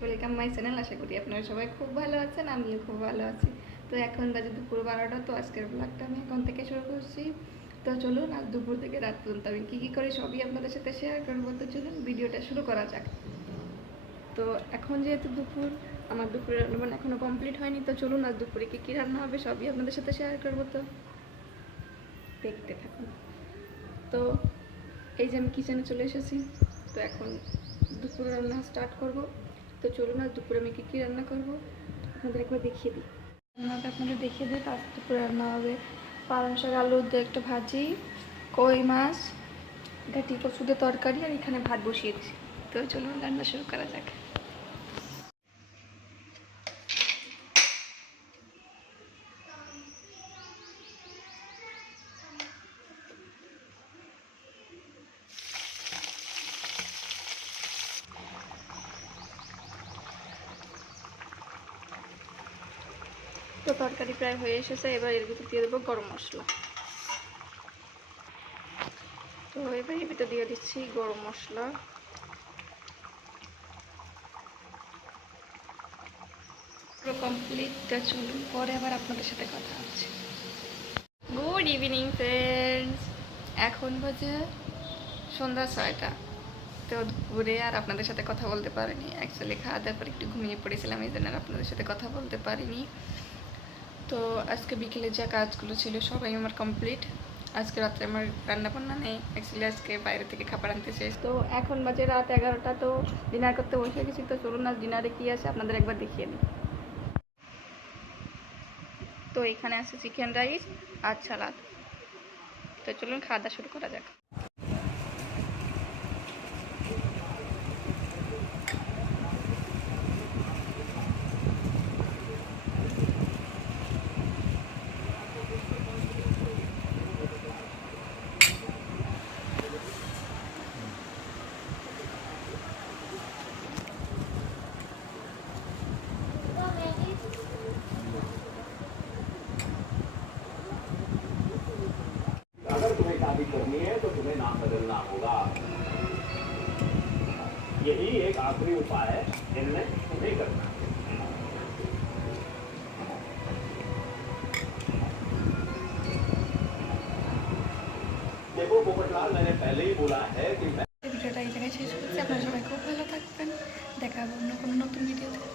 Welcome my channel. আশা করি আপনারা সবাই খুব ভালো আছেন, আমিও খুব ভালো আছি। তো এখন বাজে দুপুর 12টা। তো আজকের ব্লগটা আমি এখন থেকে শুরু করছি। তো চলুন আজ দুপুর থেকে রাত পর্যন্ত আমি কী করি সবই আপনাদের সাথে শেয়ার করবো। তো চলুন ভিডিওটা শুরু করা যাক। তো এখন যেহেতু দুপুর, আমার দুপুরের রান্না এখনও কমপ্লিট হয়নি। তো চলুন আজ দুপুরে কী রান্না হবে সবই আপনাদের সাথে শেয়ার করবো। তো দেখতে থাকুন। তো এই যে আমি কিচেনে চলে এসেছি। তো এখন দুপুরে রান্না স্টার্ট করব। তো চলুন আজ দুপুরে আমি কী রান্না করব আপনাদের একবার দেখিয়ে দিই। রান্নাটা আপনাদের দেখিয়ে দিই। তার দুপুরে রান্না হবে পালং শাক আলু দিয়ে একটা ভাজি, কই মাছ, ঘাটি কচু দিয়ে তরকারি, আর এখানে ভাত বসিয়ে দিচ্ছি। তো চলুন রান্না শুরু করা যাক। তো তরকারি প্রায় হয়ে এসেছে। এবার এর ভিতর দিয়ে দেবো গরম মশলা। তো এবার এর ভিতর দিয়ে দিচ্ছি গরম মশলা। পুরো কমপ্লিট। চলুন পরে আবার আপনাদের সাথে কথা হচ্ছে। Good evening friends. এখন বাজে সন্ধ্যা 6টা। তো দুপুরে আর আপনাদের সাথে কথা বলতে পারিনি। অ্যাকচুয়ালি খাওয়া দাওয়ার পর একটু ঘুমিয়ে পড়েছিলাম, এই জন্য আর আপনাদের সাথে কথা বলতে পারিনি। তো আজকে বিকেলে যা কাজগুলো ছিল সবাই আমার কমপ্লিট। আজকে রাত্রে আমার রান্না বান্না নেই, অ্যাকচুয়ালি আজকে বাইরে থেকে খাবার আনতে চাই। তো এখন বাজে রাত 11টা। তো ডিনার করতে বসে গেছি। তো চলুন আজ ডিনারে কী আছে আপনাদের একবার দেখিয়ে দিই। তো এখানে আছে চিকেন রাইস আর সালাদ। তো চলুন খাওয়া দাওয়া শুরু করা যাক। अगर तुम्हें शादी करनी है तो तुम्हें नाम बदलना होगा। यही एक आखिरी उपाय है जिनमें तुम्हें करना है। देखो पोपटलाल, मैंने पहले ही बोला है कि ভিডিওটা এই জায়গায় শেষ করছি। আপনারা সবাই খুব ভালো থাকবেন। দেখা হবে অন্য কোনো নতুন ভিডিওতে।